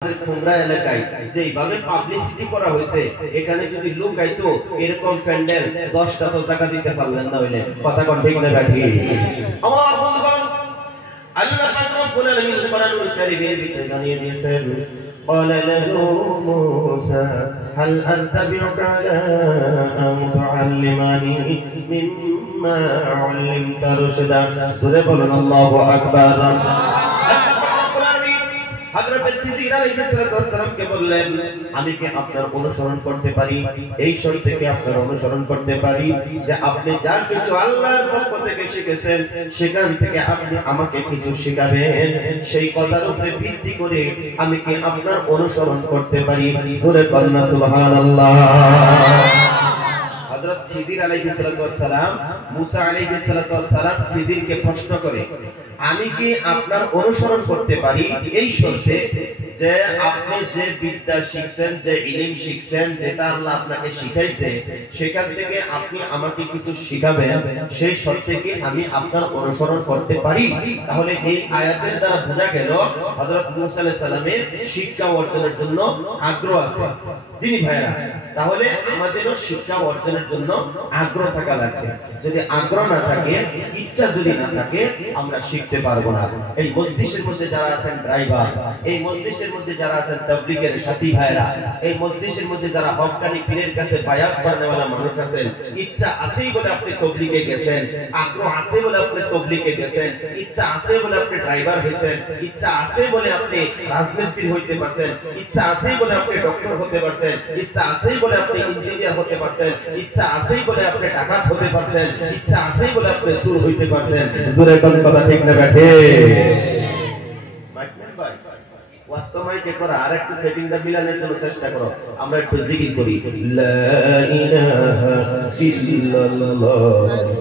তোমরা এলাকায় যেভাবে পাবলিসিটি করা হয়েছে, এখানে যদি লোক আইতো এরকম প্যান্ডেল 10টা তো টাকা দিতে পারলেন না, হইলে কথা কোন ঠিক না ব্যাঠি? আমার বন্ধুগণ, আল্লাহ পাক রব্বুল আলামিন কোরআনুল কারীমের ভিতরে জানিয়ে দিয়েছেন, قال له موسى هل أتبعك على أن تعلمني مما علمت رشدا। সূরা বলুন আল্লাহু আকবার। হযরত খিজির আলাইহিস সালাম কে বললেন, আমি কি আপনার অনুসরণ করতে পারি? এই শর্তে কি আপনার অনুসরণ করতে পারি যে আপনি যা কিছু আল্লাহর পক্ষ থেকে শিখেছেন সেখান থেকে আপনি আমাকে কিছু শিখাবেন, সেই কথার উপরে ভিত্তি করে আমি কি আপনার অনুসরণ করতে পারি? জোরে বলুন সুবহানাল্লাহ। হযরত খিজির আলাইহিস সালাম মুসা আলাইহিস সালাম খিজিরকে প্রশ্ন করে, আমি কি আপনার অনুসরণ করতে পারি এই শর্তে যে আপনি যে বিদ্যা শিখছেন, যে ইলম শিখছেন, যেটা আল্লাহ আপনাকে শিখাইছে সেখান থেকে আপনি আমাকে কিছু শিখাবেন, সেই শর্তে কি আমি আপনার অনুসরণ করতে পারি? তাহলে এই আয়াতের দ্বারা বোঝা গেল হযরত মুসা আলাইহিস সালামের শিক্ষা অর্জনের জন্য আগ্রহ আছে। দিনী ভাইরা, তাহলে আমাদেরও শিক্ষা অর্জনের জন্য আগ্রহ থাকা লাগবে। যদি আগ্রহ না থাকে, ইচ্ছা যদি না থাকে, আমরা শিখতে পারবো না। এই মজলিসের মধ্যে যারা আছেন ড্রাইভার, এই মজলিসের মধ্যে যারা আছেন তাবলীগের সাথী ভাইরা, এই মজলিসের মধ্যে যারা হক্কানি পীরের কাছে বায়াত করানোওয়ালা মানুষ আছেন, ইচ্ছা আছেই বলে আপনি তাবলীগে গেছেন, আগ্রহ আছে বলে আপনি তাবলীগে গেছেন, ইচ্ছা আছে বলে আপনি ড্রাইভার হয়েছেন, ইচ্ছা আছে বলে আপনি রাজমিস্ত্রি হইতে পারছেন, ইচ্ছা আছেই বলে আপনি ডক্টর হতে পারছেন, ইচ্ছা আছেই বলে আপনি ইঞ্জিনিয়ার হতে পারছেন, ইচ্ছা আছেই বলে আপনি ডাকাত হতে পারছেন, ইচ্ছা আছেই বলে আপনি সুর হইতে পারছেন। জোরে কোন কথা ঠিক না ব্যাঠে? ভাই বাস্তবায়িত করা আর একটু সেটিংটা মিলানোর জন্য চেষ্টা করো। আমরা একটু জিকির করি, লা ইলাহা ইল্লাল্লাহ,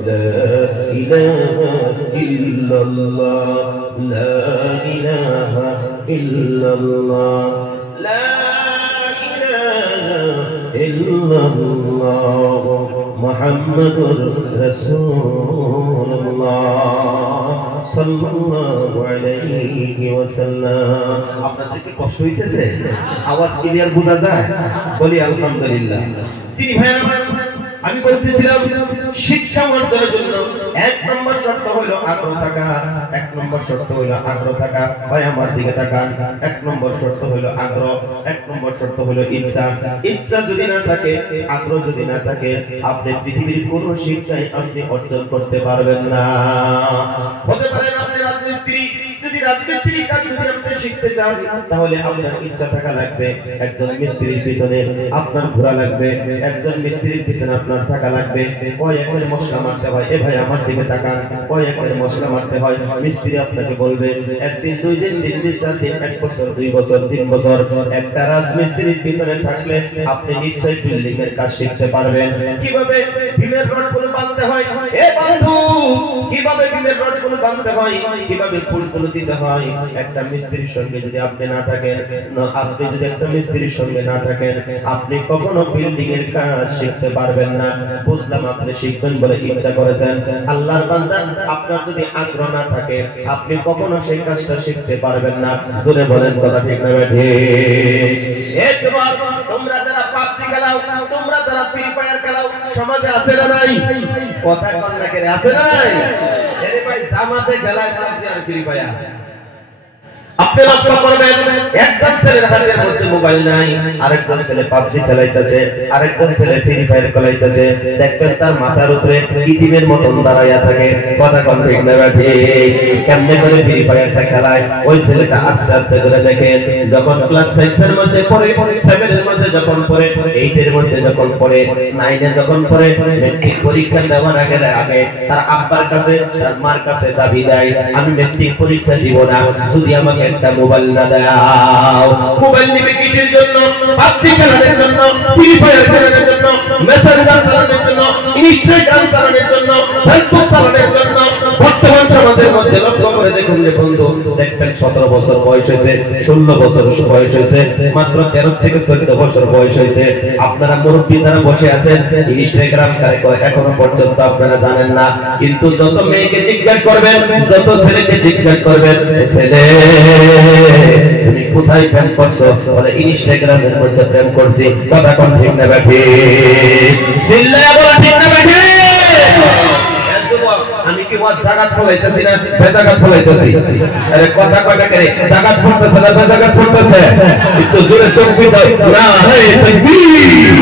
লা ইলাহা ইল্লাল্লাহ, লা ইলাহা ইল্লাল্লাহ, লা ইলাহা ইল্লাল্লাহ, মুহাম্মাদুর রাসূলুল্লাহ সাল্লাল্লাহু আলাইহি ওয়াসাল্লাম। আপনাদের কি কষ্ট হইতেছে? আওয়াজ ক্লিয়ার বোঝা যায়? বলি আলহামদুলিল্লাহ। তিনি ভাইরা, আমি বলতেছিলাম শিক্ষা অর্জনের জন্য এক নম্বর শর্ত হলো আগ্রহ থাকা। এক নম্বর শর্ত হলো আগ্রহ থাকা। ভাই আমার দিকে তাকান। এক নম্বর শর্ত হলো আগ্রহ, এক নম্বর শর্ত হলো ইচ্ছা। ইচ্ছা যদি না থাকে, আগ্রহ যদি না থাকে, আপনি পৃথিবীর কোনো শিক্ষাই আপনি অর্জন করতে পারবেন না। হতে পারে আপনি রাজমিস্ত্রি, যদি রাজমিস্ত্রির কাজ যদি আপনি শিখতে চান, তাহলে আপনার ইচ্ছা থাকা লাগবে। একজন মিস্ত্রির পিছনে আপনার ঘোরা লাগবে, একজন মিস্ত্রির পিছনে আপনার থাকা লাগবে। কয় একর মশলা মারতে হয়, এ ভাই আমার দিকে তাকান, কয় একর মশলা মারতে হয়। মিস্ত্রি আপনাকে বলবে একদিন, দুই দিন, তিন দিন, চার দিন, এক বছর, 2 বছর, 3 বছর। একটা রাজমিস্ত্রির পিছনে থাকলে আপনি নিশ্চয়ই বিল্ডিং এর কাজ শিখতে পারবেন। কিভাবে বিমের রডগুলো বাঁধতে হয়, এ বন্ধু, কিভাবে বিমের রডগুলো বাঁধতে হয়, কিভাবে পুলগুলো দিতে হয়, একটা মিস্ত্রির সঙ্গে যদি আপনি না থাকেন, আপনি যদি একটা মিস্ত্রির সঙ্গে না থাকেন, আপনি কখনো বিল্ডিং এর কাজ শিখতে পারবেন না। বুঝলাম আপনি শিখবেন বলে ইচ্ছা করেছেন। আল্লাহর বান্দা, আপনার যদি আগ্রহ না থাকে, আপনি কখনো সেই কাজটা শিখতে পারবেন না। জোরে বলেন কথা ঠিক না বেঠে? একবার তোমরা যারা পাবজি খেলাও, তোমরা যারা ফ্রি ফায়ার খেলাও, সমাজে আছে না নাই? কথা কন না কেন, আছে না নাই? আরে ভাই, জামাতে খেলায় পাবজি আর ফ্রি ফায়ার। আপনি লক্ষ্য করবেন, একজন ছেলের হাতের মধ্যে মোবাইল নাই, আরেকজন ছেলে পাবজি খেলাইতেছে, আরেকজন ছেলে ফ্রি ফায়ার খেলাইতেছে। দেখবেন তার মাথার উপরে ইতিমের মতন দাঁড়াইয়া থাকে। কথা কোন ঠিক না বেঠে? কেমনে করে ফ্রি ফায়ারটা খেলায় ওই ছেলেটা আস্তে আস্তে করে দেখেন। যখন ক্লাস 6 এর মধ্যে পড়ে, 7 এর মধ্যে যখন পড়ে, 8 এর মধ্যে যখন পড়ে, 9 এ যখন পড়ে, মেট্রিক পরীক্ষা দেওয়ার আগে তার আব্বার কাছে, তার মার কাছে দাবি দেয়, আমি মেট্রিক পরীক্ষা দিব না যদি আমাকে একটা মোবাইল না দাও। মোবাইল নিবে কিসের জন্য? পাবজি খেলার জন্য, ফ্রি ফায়ার খেলার জন্য, মেসেঞ্জার চালানোর জন্য, ইনস্টাগ্রাম চালানোর জন্য, ফেসবুক চালানোর জন্য। বর্তমান সমাজের মধ্যে লক্ষ্য করে দেখুন যে বন্ধু, দেখবেন 17 বছর বয়স হয়েছে, 16 বছর বয়স হয়েছে, মাত্র 13 থেকে 14 বছর বয়স হয়েছে, আপনারা মুরব্বী যারা বসে আছেন ইনস্টাগ্রাম এখনো পর্যন্ত আপনারা জানেন না। কিন্তু যত মেয়েকে জিজ্ঞাসা করবেন, যত ছেলেকে জিজ্ঞাসা করবেন, ছেলে তুমি কোথায় প্রেম করছো, বলে ইনস্টাগ্রামের মধ্যে প্রেম করছি। কথা কোন ঠিক না বেঠি? চিল্লায়া বলা ঠিক না বেঠি? আমি কি ওয়াজ জাগাত ফলাইতেছি না বেজাগাত ফলাইতেছি? আরে কথা কয়টা করে জাগাত পড়তেছে না বেজাগাত পড়তেছে? একটু জোরে তাকবীর দাও, নারে তাকবীর।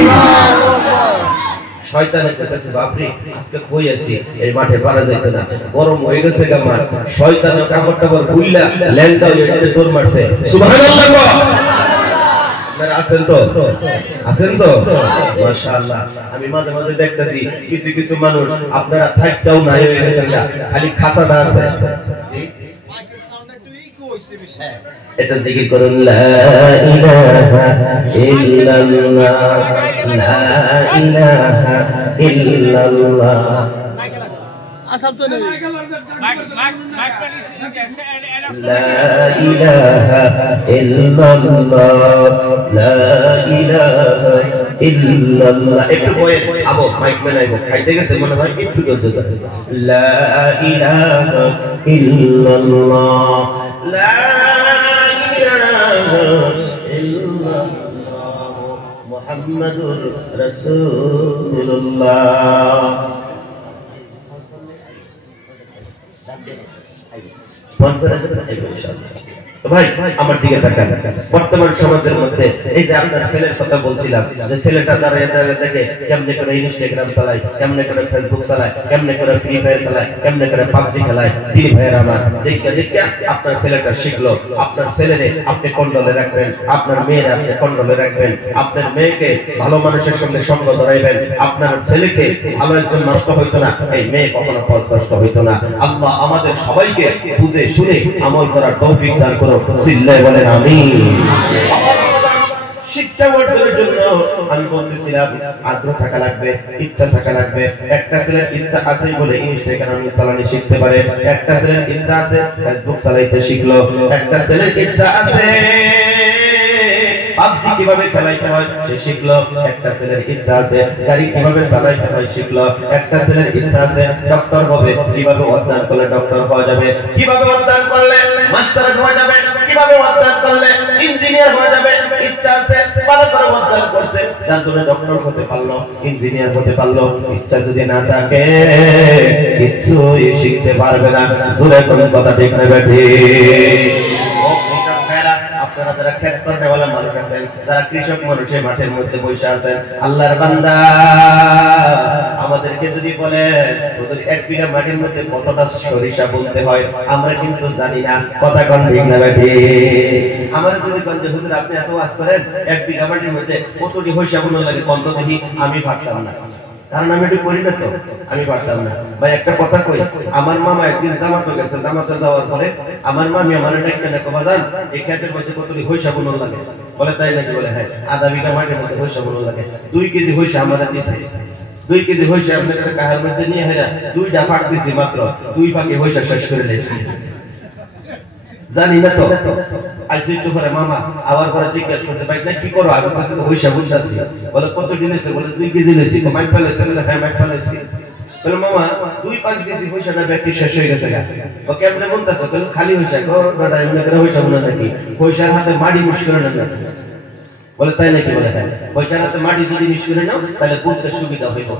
শয়তানের কাছে বাপরে আজকে কই আছি, এই মাঠে পারা যাইত না, গরম হয়ে গেছে গামার। শয়তানের কাপড় টাপড় খুললা ল্যাংটা হয়ে দৌড় মারছে। সুবহানাল্লাহ। আপনারা আছেন তো? আছেন তো? মাশাআল্লাহ। আমি মাঝে মাঝে দেখতেছি কিছু কিছু মানুষ আপনারা থাকতেও নাই হয়ে গেছেন না, খালি খাসা না আছে। এটা জিকির করুন, লা ইলাহা ইল্লাল্লাহ, লা ইলাহা ইল্লাল্লাহ। আসল তো নেই। লা ইলাহা ইল্লাল্লাহ, লা ইলাহা ইল্লাল্লাহ। একটু বয়ে আবো, মাইক বানাইবো, খাইতে গেছে মনে হয়, একটু ধৈর্য ধরুন। লা ইলাহা ইল্লাল্লাহ, লা ইলাহা ইল্লাল্লাহ, মুহাম্মাদুর রাসূলুল্লাহ। ভাই আমার দিকে তাকান। বর্তমান সমাজের মধ্যে এই যে আপনার ছেলের কথা বলছিলাম, যে ছেলেটা দাঁড়িয়ে দাঁড়িয়ে দেখে কেমনে করে ইনস্টাগ্রাম চালায়, কেমনে করে ফেসবুক চালায়, কেমনে করে ফ্রি ফায়ার খেলায়, কেমনে করে পাবজি খেলায়। তিনি ভাইয়ের আমার দেখে দেখে আপনার ছেলেটা শিখলো। আপনার ছেলেরে আপনি কন্ট্রোলে রাখবেন, আপনার মেয়েরা আপনি কন্ট্রোলে রাখবেন, আপনার মেয়েকে ভালো মানুষের সঙ্গে সঙ্গ ধরাইবেন, আপনার ছেলেকে ভালো একজন নষ্ট হইতো না, এই মেয়ে কখনো পথ নষ্ট হইতো না। আল্লাহ আমাদের সবাইকে বুঝে শুনে আমল করার তৌফিক দান করুন। সিল্লায় বলেন আমিন। শিক্ষা অর্জনের জন্য আমি বলতেছিলাম আগ্রহ থাকা লাগবে, ইচ্ছা থাকা লাগবে। একটা ছেলের ইচ্ছা আছে বলে ইনস্টাগ্রাম চালানো শিখতে পারে, একটা ছেলের ইচ্ছা আছে ফেসবুক চালাইতে শিখলো, একটা ছেলের ইচ্ছা আছে পাবজি কিভাবে খেলাইতে হয় সে শিখলো, একটা ছেলের ইচ্ছা আছে গাড়ি কিভাবে চালাইতে হয় শিখলো, একটা ছেলের ইচ্ছা আছে ডক্টর হবে, কিভাবে অধ্যয়ন করলে ডক্টর হওয়া যাবে, কিভাবে অধ্যয়ন করলে মাস্টার হওয়া যাবে, কিভাবে অধ্যয়ন করলে ইঞ্জিনিয়ার হওয়া যাবে। ইচ্ছা আছে ভালো করে অধ্যয়ন করছে, যার জন্য ডক্টর হতে পারলো, ইঞ্জিনিয়ার হতে পারলো। ইচ্ছা যদি না থাকে কিছুই শিখতে পারবে না। জোরে করে কথা ঠিক না বেঠি? আপনারা যারা ক্ষেত কর্নেওয়ালা মানুষ আছেন, যারা কৃষক মানুষের মাঠের মধ্যে বসে আছেন, আল্লাহর বান্দা আমাদেরকে যদি বলে হুজুর 1 বিঘা মাটির মধ্যে কতটা সরিষা বলতে হয় আমরা কিন্তু জানি না। কথা কোন ঠিক না বেঠি? আমরা যদি কোন যে হুজুর আপনি এত ওয়াজ করেন 1 বিঘা মাটির মধ্যে কতটি সরিষা বোনা লাগে কত দেখি, আমি পারতাম না, কারণ আমি এটা করি না তো, আমি পারতাম না। ভাই একটা কথা কই, আমার মামা একদিন জামাতে গেছে, জামাতে যাওয়ার পরে আমার মামি আমার একটা না কবা জান এই ক্ষেতের মধ্যে কতটি সরিষা বোনা লাগে, বলে তাই নাকি? বলে হ্যাঁ, আধা বিঘা মাটির মধ্যে সরিষা বোনা লাগে। 2 কেজি সরিষা আমাদের দিছে, 2 কেজি সরিষা আপনাদের কাহার মধ্যে নিয়ে হ্যাঁ 2টা ফাঁক দিছি, মাত্র 2 ফাঁকে সরিষা শেষ করে দিয়েছি। জানি না তো আইসি একটু পরে মামা আবার পরে জিজ্ঞাসা করছে ভাই না কি করো, আমি কাছে সরিষা বুঝাচ্ছি। বলে কত দিন হয়েছে? বলে 2 কেজি নিয়েছি। মাইক ফেলেছে? বলে হ্যাঁ মাইক ফেলেছি। বলে মামা 2 পাঁচ দিয়েছি সরিষাটা ব্যাগটি শেষ হয়ে গেছে। ও কেমনে বলতেছে? বলে খালি সরিষা গোটা এমনি করে সরিষা বোনা নাকি, সরিষার হাতে মাটি মিশ করে না। বলে তাই নাকি? বলে হ্যাঁ, সরিষার হাতে মাটি যদি মিশ করে নাও তাহলে বুনতে সুবিধা হইব,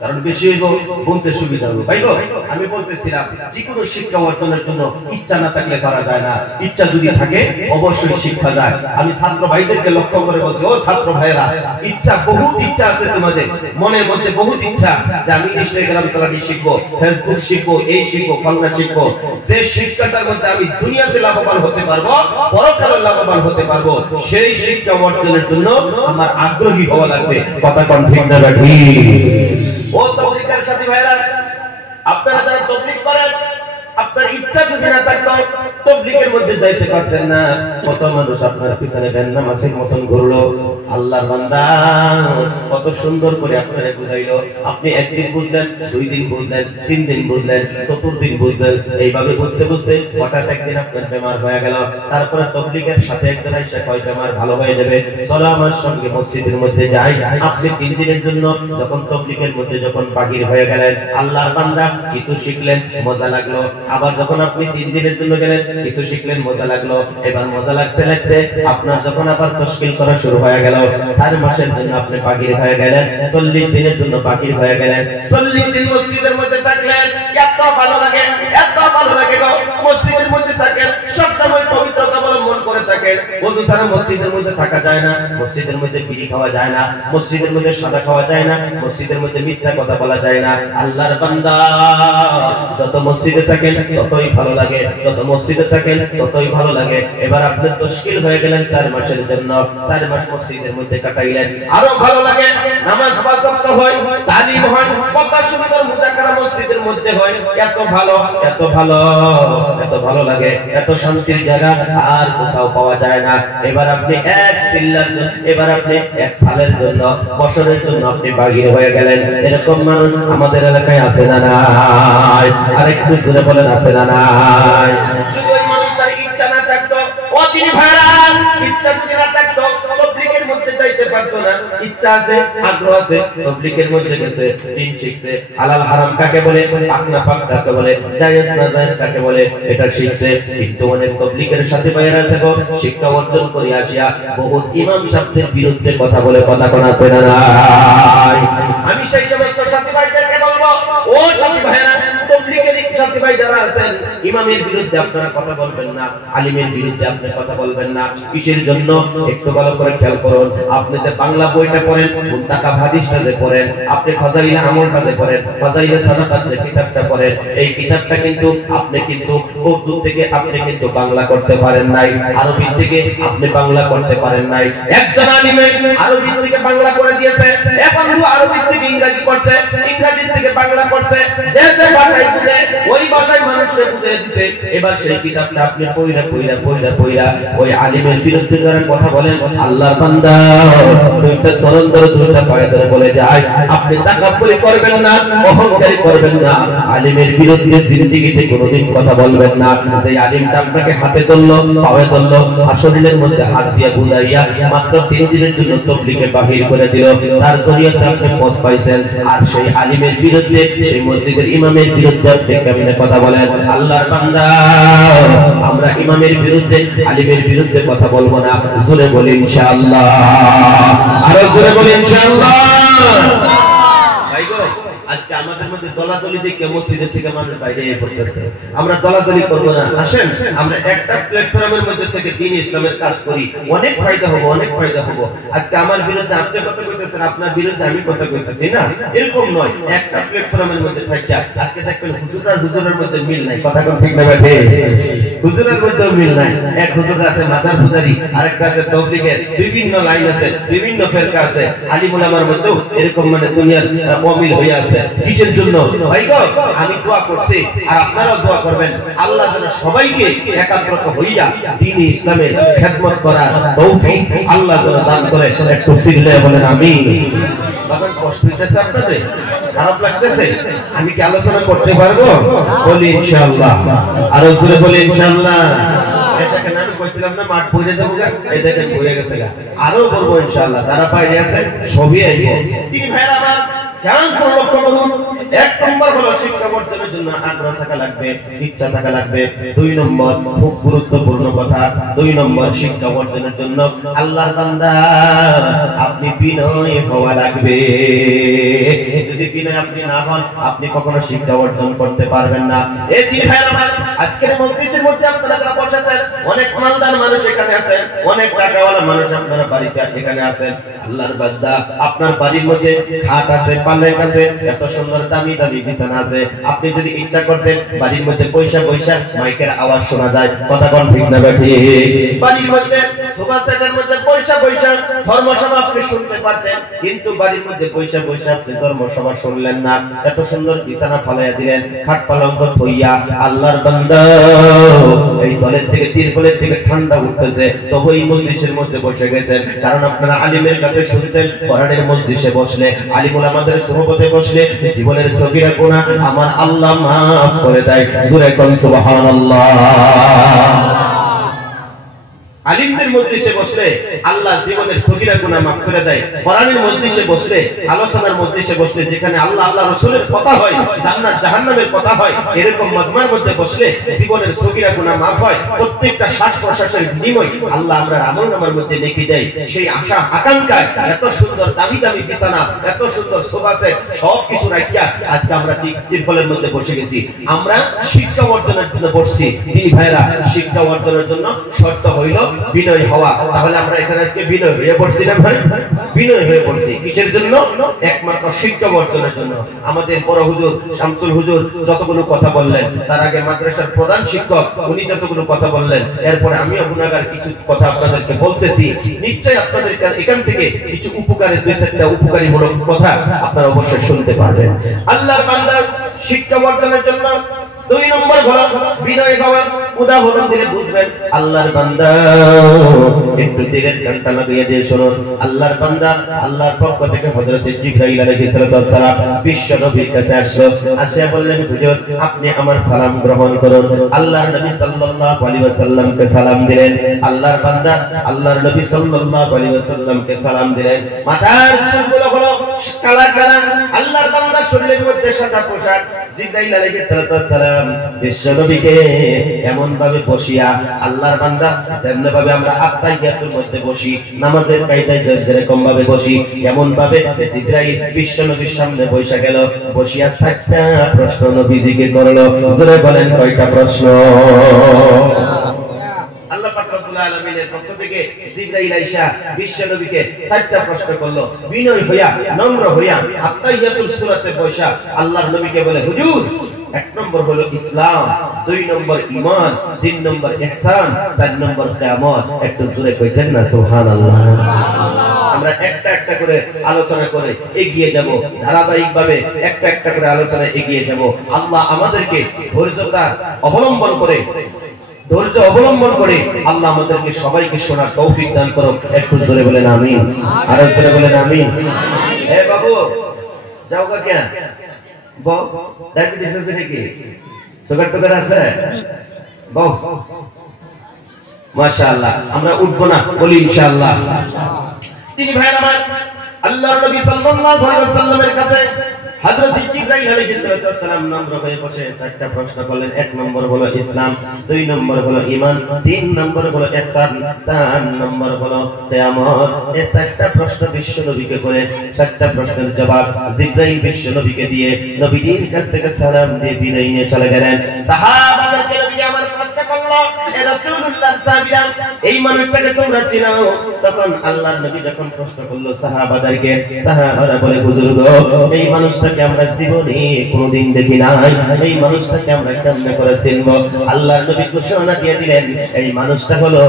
কারণ বেশি হইব বুনতে সুবিধা হবে। ভাই গো আমি বলতেছিলাম যে কোনো শিক্ষা অর্জনের জন্য ইচ্ছা না থাকলে পারা যায় না, ইচ্ছা যদি থাকে অবশ্যই শিক্ষা যায়। আমি ছাত্র ভাইদেরকে লক্ষ্য করে বলছি, ও ছাত্র ভাইরা, ইচ্ছা বহুত ইচ্ছা আছে তোমাদের মনের মধ্যে, বহুত ইচ্ছা যে আমি ইনস্টাগ্রাম চালানো শিখবো, ফেসবুক শিখবো, এই শিখবো, ফলনা শিখবো। যে শিক্ষাটার মধ্যে আমি দুনিয়াতে লাভবান হতে পারবো, পরকালে লাভবান হতে পারবো, সেই শিক্ষা অর্জনের জন্য আমার আগ্রহী হওয়া লাগবে। কথা কোন ঠিক না ঠিক? ও তাবলীগের সাথী ভাইরা, আপনারা যারা তাবলীগ করেন আপনার ইচ্ছা যদি না থাকতো তাবলীগের মধ্যে যাইতে পারতেন না। কত মানুষ আপনার পিছনে বেন্নামাসের মতন ঘুরলো। আল্লাহর বান্দা কত সুন্দর করে আপনারে বুঝাইলো, আপনি একদিন বুঝলেন, 2 দিন বুঝলেন, 3 দিন বুঝলেন, 4 দিন বুঝলেন। এইভাবে বুঝতে বুঝতে হঠাৎ একদিন আপনার বেমার হয়ে গেল। তারপরে তাবলীগের সাথে একদিন এসে কয় বেমার ভালো হয়ে যাবে, চলো আমার সঙ্গে মসজিদের মধ্যে যাই। আপনি 3 দিনের জন্য যখন তাবলীগের মধ্যে যখন বাহির হয়ে গেলেন, আল্লাহর বান্দা কিছু শিখলেন, মজা লাগলো। আবার যখন আপনি 3 দিনের জন্য গেলেন, কিছু শিখলেন, মজা লাগলো। এবার মজা লাগতে লাগতে আপনার যখন আবার তশকিল করা শুরু হয়ে গেল, 4 মাসের জন্য আপনি বাহির হয়ে গেলেন, 40 দিনের জন্য বাহির হয়ে গেলেন। 40 দিন মসজিদের মধ্যে থাকলেন, এত ভালো লাগে, এত ভালো লাগে গো। মসজিদের মধ্যে থাকেন, সবসময় পবিত্রতা অবলম্বন করে থাকেন। ওযু ছাড়া মসজিদের মধ্যে থাকা যায় না, মসজিদের মধ্যে বিড়ি খাওয়া যায় না, মসজিদের মধ্যে সাদা খাওয়া যায় না, মসজিদের মধ্যে মিথ্যা কথা বলা যায় না। আল্লাহর বান্দা যত মসজিদে থাকেন ততই ভালো লাগে, যত মসজিদে থাকেন ততই ভালো লাগে। এবার আপনি তশকিল হয়ে গেলেন 4 মাসের জন্য, 4 মাস মসজিদের মধ্যে কাটাইলেন, আরো ভালো লাগে। নামাজ পাঁচ ওয়াক্ত হয়, তালিম হয়, কত সুন্দর মুজাকারা মসজিদের মধ্যে হয়, এত ভালো, এত ভালো, এত ভালো লাগে, এত শান্তির জায়গা আর কোথাও পাওয়া যায় না। এবার আপনি এক সিল্লার জন্য, এবার আপনি এক সালের জন্য, বছরের জন্য আপনি বাহির হয়ে গেলেন। এরকম মানুষ আমাদের এলাকায় আছে না নাই? আরেকটু জোরে বলেন, আছে না নাই? ওই মানুষ তার ইচ্ছা না থাকতো, ও তিনি ভাইরা, ইচ্ছা যদি না থাকতো তাবলীগের মধ্যে যাইতে পারতো না। ইচ্ছা আছে, আগ্রহ আছে, তাবলীগের মধ্যে গেছে, দিন শিখছে, হালাল হারাম কাকে বলে, পাক না পাক কাকে বলে, জায়েজ না জায়েজ কাকে বলে, এটা শিখছে। কিন্তু অনেক তাবলীগের সাথে বাইরে আছে গো, শিক্ষা অর্জন করে আসিয়া বহুত ইমাম সাহেবদের বিরুদ্ধে কথা বলে, কথা কোন আছে না নাই? আমি সেই সমস্ত সাথী ভাইদেরকে বলবো, ও সাথী ভাইরা, তাবলীগের সাথী ভাই যারা আছেন, ইমামের বিরুদ্ধে আপনারা কথা বলবেন না, আলিমের বিরুদ্ধে আপনি কথা বলবেন না। কিসের জন্য? একটু ভালো করে খেয়াল করুন। আপনি যে বাংলা বইটা পড়েন, মুনতাকাব হাদিসটা যে পড়েন, আপনি ফাজাইলে আমলটা যে পড়েন, ফাজাইলে সাদাকাত যে কিতাবটা পড়েন, এই কিতাবটা কিন্তু আপনি কিন্তু উর্দু থেকে আপনি কিন্তু বাংলা করতে পারেন নাই, আরবি থেকে আপনি বাংলা করতে পারেন নাই। একজন আলিমে আরবি থেকে বাংলা করে দিয়েছে, এখন আরবি থেকে ইংরেজি করছে, ইংরেজি থেকে বাংলা করছে, যে যে ভাষায় বুঝে ওই ভাষায় মানুষকে বুঝিয়ে দিছে। এবার সেই কিতাবটা আপনি পড়া পড়া পড়া পড়া ওই আলিমের বিরুদ্ধে যারা কথা বলেন, আল্লাহর বান্দা দুইটা চরণ ধরে, দুইটা পায়ে ধরে বলে যায়, আপনি তাকাব্বুরি করবেন না, অহংকারী করবেন না, আলিমের বিরুদ্ধে জিন্দেগিতে কোনোদিন কথা বলবেন না। সেই আলিমটা আপনাকে হাতে ধরলো, পায়ে ধরলো, শরীরের মধ্যে হাত দিয়ে বুঝাইয়া মাত্র 3 দিনের জন্য তাবলীগে বাহির করে দিল, তার জরিয়াতে আপনি পথ পাইছেন। আর সেই আলিমের বিরুদ্ধে, সেই মসজিদের ইমামের বিরুদ্ধে আপনি কেমনে কথা বলেন? আল্লাহর বান্দা, আমরা ইমামের বিরুদ্ধে, আলিমের বিরুদ্ধে কথা বলবো না। জোরে বলি ইনশাআল্লাহ, আরো জোরে বলি ইনশাআল্লাহ। ভাই গো, আজকে আমাদের মধ্যে দলাদলি দেখে মসজিদের থেকে মানুষ বাইরে পড়তেছে। আমরা দলাদলি করব না, আসেন আমরা একটা প্ল্যাটফর্মের মধ্যে থেকে দ্বীন ইসলামের কাজ করি, অনেক ফায়দা হবে, অনেক ফায়দা হবে। আজকে আমার বিরুদ্ধে আপনি কথা কইতেছেন, আপনার বিরুদ্ধে আমি কথা কইতেছি না, এরকম নয়। একটা প্ল্যাটফর্মের মধ্যে থাকি। আজকে দেখবেন হুজুর আর হুজুরের মধ্যে মিল নাই, কথা কোন ঠিক না বেঠে? হুজুরের মধ্যে মিল নাই। এক হুজুর আছে মাজার পূজারি, আরেকটা আছে তাবলীগের, বিভিন্ন লাইন আছে, বিভিন্ন ফেরকা আছে। আলিম উলামার মধ্যেও এরকম মানে দুনিয়ার অমিল হয়ে আছে। কিসের জন্য? ভাই গো, আমি দোয়া করছি আর আপনারাও দোয়া করবেন, আল্লাহ যেন সবাইকে একাগ্রতা হইয়া দ্বীন ইসলামের খেদমত করার তৌফিক আল্লাহ যেন দান করে। একটু সিল্লে বলেন আমিন। বাজান কষ্ট হইতেছে আপনাদের? খারাপ লাগতেছে? আমি কি আলোচনা করতে পারবো? বলি ইনশাআল্লাহ, আরো জোরে বলি ইনশাআল্লাহ। দেখেন আমি কইছিলাম না মাঠ ভরে যাবো, এই দেখেন ভরে গেছে, আরো বলবো ইনশাআল্লাহ। যারা বাইরে আছে সবই আইব। তিনি ভাইরা আমার ধ্যান করে লক্ষ্য করুন। 1 নম্বর হলো শিক্ষা অর্জনের জন্য আগ্রহ থাকা লাগবে, ইচ্ছা থাকা লাগবে। 2 নম্বর খুব গুরুত্বপূর্ণ কথা, 2 নম্বর শিক্ষা অর্জনের জন্য আল্লাহর বান্দা আপনি বিনয়ী হওয়া লাগবে। যদি বিনয় আপনি না হন, আপনি কখনো শিক্ষা অর্জন করতে পারবেন না। এই তিন ভাইরা আমার আজকের মজলিসের মধ্যে আপনারা যারা বসেছেন, অনেক মালদার মানুষ এখানে আছেন, অনেক টাকাওয়ালা মানুষ আপনারা বাড়িতে এখানে আছেন। আল্লাহর বান্দা আপনার বাড়ির মধ্যে খাট আছে, হলের কাছে এত সুন্দর দামি দামি বিছানা আছে, আপনি যদি ইচ্ছা করতেন বাড়ির মধ্যে পয়সা পয়সা মাইকের আওয়াজ শোনা যায়, কথা কোন ঠিক না ঠিক? বাড়ির মধ্যে সোফা সেটের মধ্যে পয়সা পয়সা ধর্মসভা আপনি শুনতে পারতেন, কিন্তু বাড়ির মধ্যে পয়সা পয়সা আপনি ধর্মসভা শুনলেন না। এত সুন্দর বিছানা ফালাইয়া দিলেন, খাট পালঙ্ক থইয়া। আল্লাহর বান্দা এই তলের থেকে তিরপলের থেকে ঠান্ডা উঠতেছে, তবু এই মজলিসের মধ্যে বসে গেছেন, কারণ আপনারা আলিমের কাছে শুনছেন। কোরআনের মজলিসে বসলে, আলিমুল আমাদের সুহবতে বসলে জীবনের সগীরা গুনাহ আমার আল্লাহ মাফ করে দেয়। সূরা কোন সুবহানাল্লাহ। আলিমদের মজলিসে বসলে আল্লাহ জীবনের সগীরা গুনাহ মাফ করে দেয়। কোরআনের মজলিসে বসলে, আলোচনার মজলিসে বসলে, যেখানে আল্লাহ আল্লাহ রাসূলের কথা হয়, জান্নাত জাহান্নামের কথা হয়, এরকম মজমার মধ্যে বসলে জীবনের সগীরা গুনাহ মাফ হয়। প্রত্যেকটা শ্বাস প্রশ্বাসের বিনিময় আল্লাহ আমরার আমলনামার মধ্যে নেকি দেয়। সেই আশা আকাঙ্ক্ষায় এত সুন্দর দামি দামি বিছানা, এত সুন্দর সোফা সেট সবকিছু রাখিয়া আজকে আমরা তিরপলের মধ্যে বসে গেছি। আমরা শিক্ষা অর্জনের জন্য বসছি। তিনি ভাইরা, শিক্ষা অর্জনের জন্য শর্ত হইল বিনয় হওয়া। তাহলে আমরা এখানে আজকে বিনয় হয়ে পড়ছি না ভাই? বিনয় হয়ে পড়ছি কিসের জন্য? একমাত্র শিক্ষা অর্জনের জন্য। আমাদের বড় হুজুর শামসুল হুজুর যতগুলো কথা বললেন, তার আগে মাদ্রাসার প্রধান শিক্ষক উনি যতগুলো কথা বললেন, এরপরে আমিও গুনাহগার কিছু কথা আপনাদেরকে বলতেছি। নিশ্চয়ই আপনাদের এখান থেকে কিছু উপকারের দুই চারটা উপকারীমূলক কথা আপনারা অবশ্যই শুনতে পারবেন। আল্লাহর বান্দা শিক্ষা অর্জনের জন্য 2 নম্বর হলো বিনয় হওয়া। উদাহরণ দিলে বুঝবেন। আল্লাহর বান্দা একটু দিলের কানটা লাগিয়ে দিয়ে শুনুন। আল্লাহর বান্দা আল্লাহর পক্ষ থেকে হযরত জিবরাইল আলাইহিস সালাম বিশ্ব নবীর কাছে আসলো, আসে বললেন, হুজুর আপনি আমার সালাম গ্রহণ করুন। আল্লাহর নবী সাল্লাল্লাহু আলাইহি ওয়াসাল্লামকে সালাম দিলেন। আল্লাহর বান্দা আল্লাহর নবী সাল্লাল্লাহু আলাইহি ওয়াসাল্লামকে সালাম দিলেন। মাথার চুলগুলো হলো কালা কালা, আল্লাহর বান্দা শরীরের মধ্যে সাদা পোশাক। জিবরাইল আলাইহিস সালাম বিশ্ব নবীকে এমন ভাবে বসিয়া, আল্লাহর বান্দা যেমন ভাবে আমরা আত্তাহিয়াতুর মধ্যে বসি, নামাজের কায়দায় যেরকম ভাবে বসি, এমন ভাবে জিবরাইল বিশ্ব নবীর সামনে বসে গেল। বসিয়া 4টা প্রশ্ন নবীজিকে করলো। জোরে বলেন কয়টা প্রশ্ন? আল্লাহ পাক রব্বুল আলামিনের পক্ষ থেকে জিবরাইল আইসা বিশ্ব নবীকে 4টা প্রশ্ন করলো। বিনয় হইয়া, নম্র হইয়া, আত্তাহিয়াতুল সূরাতে বসা আল্লাহর নবীকে বলে, হুজুর 1 নম্বর হলো ইসলাম, 2 নম্বর ঈমান, 3 নম্বর ইহসান, 4 নম্বর কিয়ামত। একটু জোরে কইতেন না সুবহানাল্লাহ। আমরা একটা একটা করে আলোচনা করে এগিয়ে যাব, ধারাবাহিকভাবে একটা একটা করে আলোচনা এগিয়ে যাব। আল্লাহ আমাদেরকে ধৈর্য অবলম্বন করে আল্লাহ আমাদেরকে সবাইকে শোনার তৌফিক দান করুক। একটু জোরে বলেন আমিন। আর জোরে বলেন আমিন। এ বাবু যাও গা কেন? ডায়াবেটিস আছে নাকি? সুগার টুগার আছে? মাশাআল্লাহ। আমরা উঠবো না, বলি ইনশাআল্লাহ। তিনি ভাইরা আমার আল্লাহর নবী সাল্লাল্লাহু আলাইহি ওয়াসাল্লামের কাছে হযরত জিবরাইল আলাইহিস সালাম নম্র হয়ে বসে 4টা প্রশ্ন করলেন। 1 নম্বর হলো ইসলাম, 2 নম্বর হলো ঈমান, 3 নম্বর হলো ইহসান, 4 নম্বর হলো কিয়ামত। এই 4টা প্রশ্ন বিশ্ব নবীকে করে 4টা প্রশ্নের জবাব জিবরাইল বিশ্ব নবীকে দিয়ে নবীজির কাছ থেকে সালাম দিয়ে বিদায় নিয়ে চলে গেলেন। সাহাবাদেরকে নবী আমার প্রশ্ন করলো, এ রাসূলুল্লাহ সাহাবীরা, এই মানুষটাকে তোমরা চিনো? তখন আল্লাহর নবী যখন প্রশ্ন করলো সাহাবাদেরকে, সাহাবারা বলে, হুজুর গো, এই মানুষটা আমরা জীবনে কোনদিন দেখি নাই, এই মানুষটাকে আমরা কেমনে করে চিনব? আল্লাহর নবী ঘোষণা দিয়ে দিলেন, এই মানুষটা হলো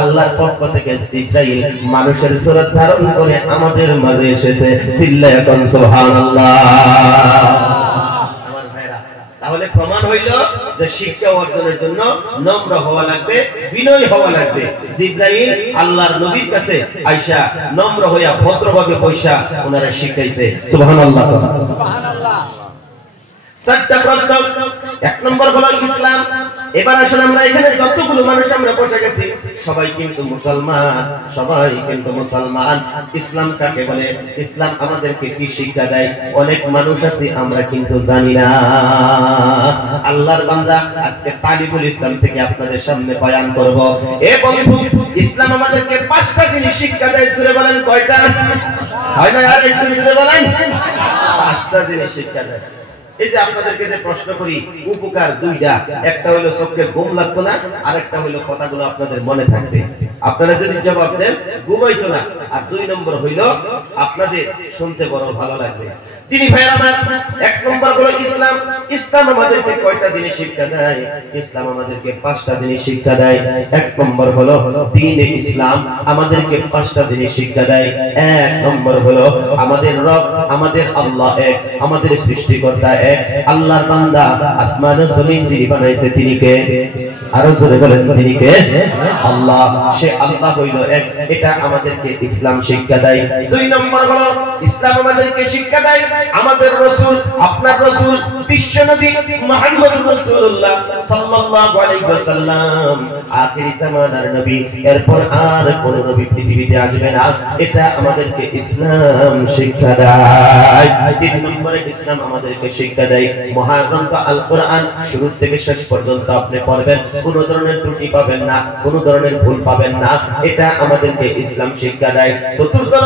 আল্লাহর পক্ষ থেকে জিবরাইল মানুষের সুরত ধারণ করে আমাদের মাঝে এসেছে। চিল্লায়া কোন সুবহানাল্লাহ। আমার ভাইরা, তাহলে প্রমাণ হইল যে শিক্ষা অর্জনের জন্য নম্র হওয়া লাগবে, বিনয় হওয়া লাগবে। জিবরাইল আল্লাহর নবীর কাছে আয়েশা নম্র হইয়া ভদ্রভাবে বৈশা ওনারা শিখাইছে। সুবহানাল্লাহ, সুবহানাল্লাহ। 4টা প্রশ্ন। 1 নম্বর হলো ইসলাম। এবার আসলে আমরা এখানে যতগুলো মানুষ আমরা বসে গেছি সবাই কিন্তু মুসলমান। ইসলাম কাকে বলে? ইসলাম আমাদেরকে কি শিক্ষা দেয়? অনেক মানুষ আছে আমরা কিন্তু জানি না। আল্লাহর বান্দা আজকে তালিবুল ইসলাম থেকে আপনাদের সামনে বয়ান করব। এ বন্ধু, ইসলাম আমাদেরকে 5টা জিনিস শিক্ষা দেয়। জোরে বলেন কয়টা? হয় না? আর একটু জোরে বলেন। 5টা জিনিস শিক্ষা দেয়। এই যে আপনাদেরকে যে প্রশ্ন করি, উপকার 2টা। একটা হলো চোখে ঘুম লাগতো না, আরেকটা হলো কথাগুলো আপনাদের মনে থাকবে। আপনারা যদি জবাব দেন ঘুমাইতো না। আর 2 নম্বর হইল আপনাদের শুনতে বড় ভালো লাগবে। তিনি ভাইরা আমার 1 নম্বর হলো ইসলাম। ইসলাম আমাদেরকে কয়টা জিনিস শিক্ষা দেয়? ইসলাম আমাদেরকে 5টা জিনিস শিক্ষা দেয়। 1 নম্বর হলো দ্বীনে ইসলাম আমাদেরকে 5টা জিনিস শিক্ষা দেয়। 1 নম্বর হলো আমাদের রব, আমাদের আল্লাহ এক, আমাদের সৃষ্টিকর্তা এক, আল্লাহর বান্দা, আসমান ও জমিন যিনি বানাইছে তিনি কে? আরো জোরে বলেন তিনি কে? আল্লাহ। সে আল্লাহ হইল এক, এটা আমাদেরকে ইসলাম শিক্ষা দেয়। 2 নম্বর হলো ইসলাম আমাদেরকে শিক্ষা দেয় আমাদের রাসূল, আপনার রাসূল বিশ্বনবী মুহাম্মদুর রাসূলুল্লাহ সাল্লাল্লাহু আলাইহি ওয়াসাল্লাম আখিরি জামানার নবী, এরপর আর কোন নবী পৃথিবীতে আসবে না, এটা আমাদেরকে ইসলাম শিক্ষা দেয়। 3 নম্বরে ইসলাম আমাদেরকে শিক্ষা দেয় মহাগ্রন্থ আল কোরআন শুরু থেকে শেষ পর্যন্ত আপনি পড়বেন, কোন ধরনের ত্রুটি পাবেন না, কোন ধরনের ভুল পাবেন না, এটা আমাদেরকে ইসলাম শিক্ষা দেয়। 4